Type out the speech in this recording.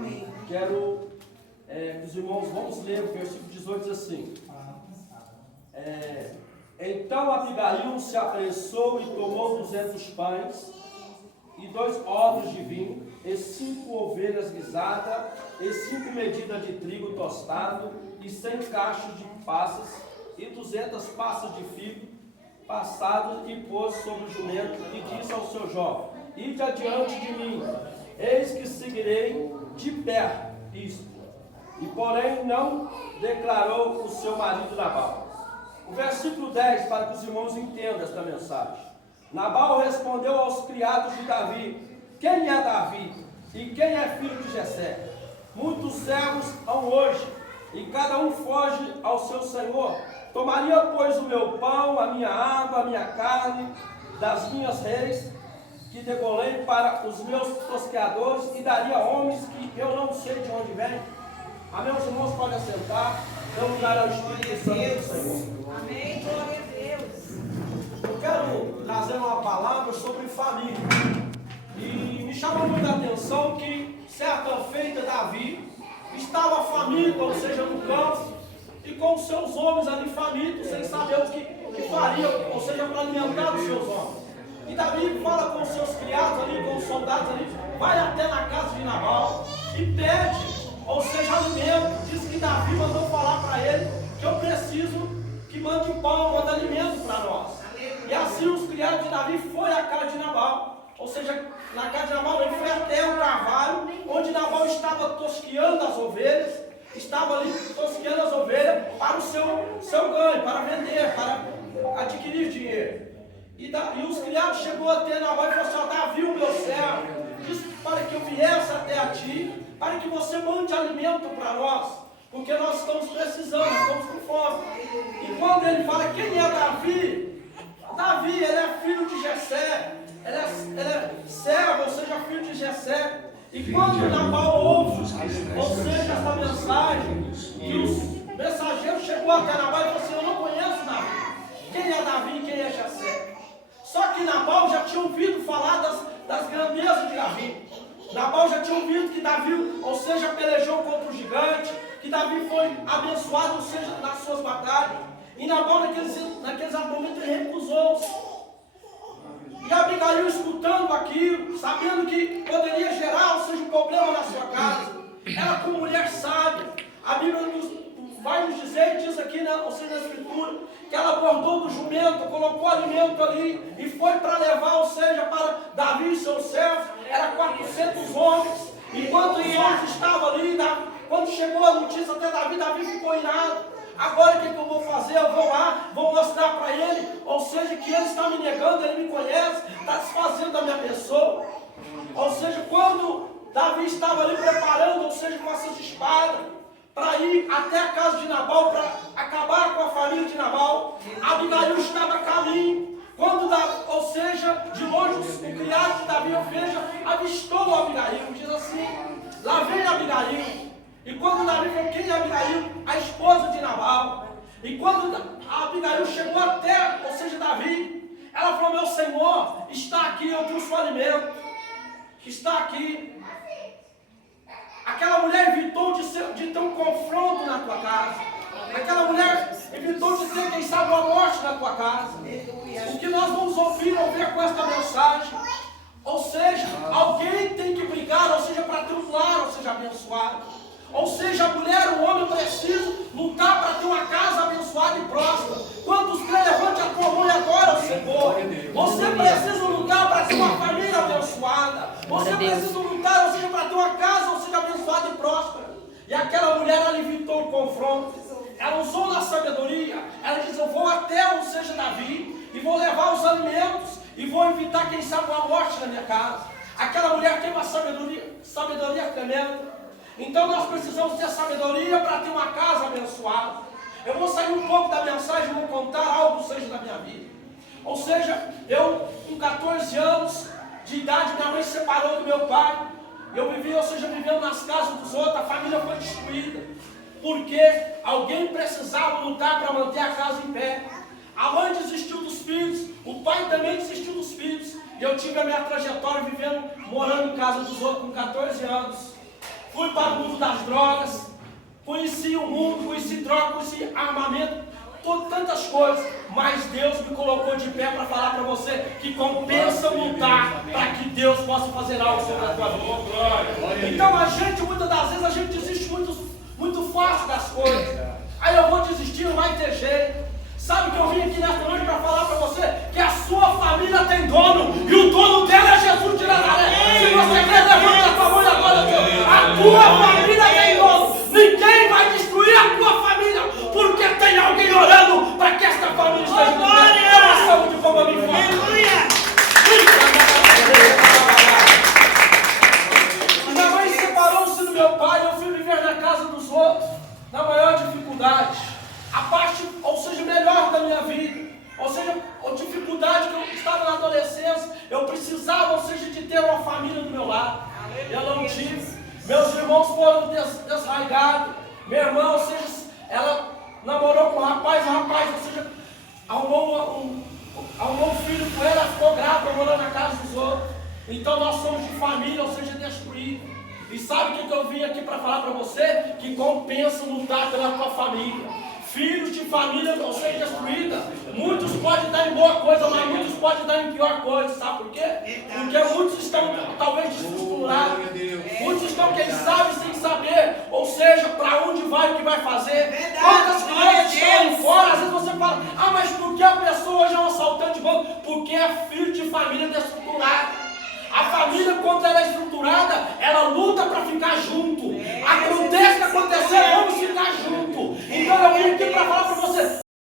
Amém. Quero que os irmãos, vamos ler o versículo 18, diz assim. Então Abigail se apressou e tomou 200 pães e 2 odres de vinho, e 5 ovelhas guisadas, e 5 medidas de trigo tostado, e 100 cachos de passas, e 200 passas de figo passados, e pôs sobre o jumento, e disse ao seu jovem: ide adiante de mim, eis que seguirei de perto isto. E porém não declarou o seu marido Nabal. O versículo 10, para que os irmãos entendam esta mensagem. Nabal respondeu aos criados de Davi: quem é Davi? E quem é filho de Jessé? Muitos servos hão hoje, e cada um foge ao seu senhor. Tomaria, pois, o meu pão, a minha água, a minha carne, das minhas reis, que degolei para os meus tosqueadores, e daria a homens que eu não sei de onde vêm. Amém, os irmãos podem assentar. Dê lugar ao Espírito Santo do Senhor. Amém, glória a Deus. Eu quero trazer uma palavra sobre família. E me chamou muita atenção que certa feita Davi estava faminto, ou seja, no campo, e com os seus homens ali famintos, sem saber o que faria, ou seja, para alimentar os seus homens. E Davi fala com os seus criados ali, com os soldados ali, vai até na casa de Nabal e pede, ou seja, alimento. Diz que Davi mandou falar para ele que eu preciso que mande pão, mande alimento para nós. E assim os criados de Davi foram à casa de Nabal. Ou seja, na casa de Nabal ele foi até o carvalho, onde Nabal estava tosqueando as ovelhas, estava ali tosqueando as ovelhas para o seu ganho, para vender, para adquirir dinheiro. E os criados chegou até Nabal e falou assim: Davi, o meu servo, disse para que eu viesse até a ti, para que você mande alimento para nós, porque nós estamos precisando, estamos com fome. E quando ele fala quem é Davi, Davi, ele é filho de Jessé, ele é servo, ou seja, filho de Jessé. E quando Nabal ouve, ou seja, essa mensagem, e os mensageiros chegou até Nabal e falou assim: eu não conheço Davi. Quem é Davi e quem é Jessé? Só que Nabal já tinha ouvido falar das grandezas de Davi. Nabal já tinha ouvido que Davi, ou seja, pelejou contra o gigante, que Davi foi abençoado, ou seja, nas suas batalhas. E Nabal, naqueles momentos, ele recusou-se. E Abigail, escutando aquilo, sabendo que poderia gerar, ou seja, um problema na sua casa, ela, como mulher sábia, a Bíblia vai nos dizer, diz aqui, ou seja, na Escritura, que ela abordou do jumento, colocou alimento ali e foi para levar, ou seja, para Davi e seus servos. Era 400 homens. Enquanto os homens estavam ali, quando chegou a notícia até Davi ficou irado. Agora o que eu vou fazer? Eu vou lá, vou mostrar para ele, ou seja, que ele está me negando, ele me conhece, está desfazendo da minha pessoa. Ou seja, quando Davi estava ali preparando, ou seja, com essas espadas, para ir até a casa de Nabal, para acabar com a família de Nabal, Abigail estava a caminho. Quando, ou seja, de longe o criado de Davi, ou seja, avistou Abigail, diz assim: lá vem Abigail. E quando Davi falou quem é Abigail? A esposa de Nabal. E quando a Abigail chegou até, ou seja, Davi, ela falou: meu senhor, está aqui, eu trouxe o alimento, está aqui. Aquela mulher evitou de ter um confronto na tua casa. Aquela mulher evitou de ter, quem sabe, uma morte na tua casa. O que nós vamos ouvir com esta mensagem, ou seja, alguém tem que brigar, ou seja, para ter um lar, ou seja, abençoado. Ou seja, a mulher, o homem precisam lutar para ter uma casa abençoada e próspera. Quantos crê, levante a tua mão e adora o Senhor. Você precisa lutar para ter uma família abençoada. Você precisa lutar, ou seja, para ter uma casa, ou seja, abençoada e próspera. E aquela mulher, ela evitou o confronto. Ela usou na sabedoria. Ela diz: eu vou até, ou seja, Davi, e vou levar os alimentos, e vou evitar, quem sabe, uma morte na minha casa. Aquela mulher tem uma sabedoria tremenda. Então nós precisamos ter sabedoria para ter uma casa abençoada. Eu vou sair um pouco da mensagem e vou contar algo, seja, da minha vida. Ou seja, eu com 14 anos de idade, minha mãe se separou do meu pai. Eu vivia, ou seja, vivendo nas casas dos outros, a família foi destruída. Porque alguém precisava lutar para manter a casa em pé. A mãe desistiu dos filhos, o pai também desistiu dos filhos. E eu tive a minha trajetória vivendo, morando em casa dos outros com 14 anos. fui para o mundo das drogas, conheci o mundo, conheci droga, conheci armamento, tantas coisas, mas Deus me colocou de pé para falar para você que compensa lutar para que Deus possa fazer algo sobre a tua vida. Então a gente, muitas das vezes, a gente desiste muito fácil das coisas. Aí eu vou desistir, não vai ter jeito. Sabe que eu vim aqui nesta noite para falar para você que a sua família tem dono e o dono dela é Jesus de Nazaré. Se você quer, levanta a tua mão agora. A tua família tem dono. Ninguém vai destruir a tua família porque tem alguém orando para que esta família esteja de pé. É uma salva de palmas bem forte. Minha mãe separou-se do meu pai, eu fui viver na casa dos outros, na maior dificuldade. A parte, ou seja, melhor da minha vida, ou seja, a dificuldade que eu estava na adolescência, eu precisava, ou seja, de ter uma família do meu lado. Eu não tive. Meus irmãos foram desraigados. Minha irmã, ou seja, ela namorou com um rapaz, ou seja, arrumou um filho com ela, ficou grávida, morando na casa dos outros. Então nós somos de família, ou seja, destruídos. E sabe o que eu vim aqui para falar para você? Que compensa lutar pela tua família. Filhos de família vão ser destruídos. Muitos podem dar em boa coisa, mas muitos podem dar em pior coisa. Sabe por quê? Porque muitos estão talvez desestruturados. Muitos estão, quem sabe, sem saber. Ou seja, para onde vai, o que vai fazer. Quantas crianças estão aí fora? Às vezes você fala, mas por que a pessoa hoje é um assaltante de banco? Porque é filho de família desestruturada. A família, quando ela é estruturada, ela luta para ficar junto. Acontece o que acontecer, vamos ficar junto. Então eu vim aqui para falar para você.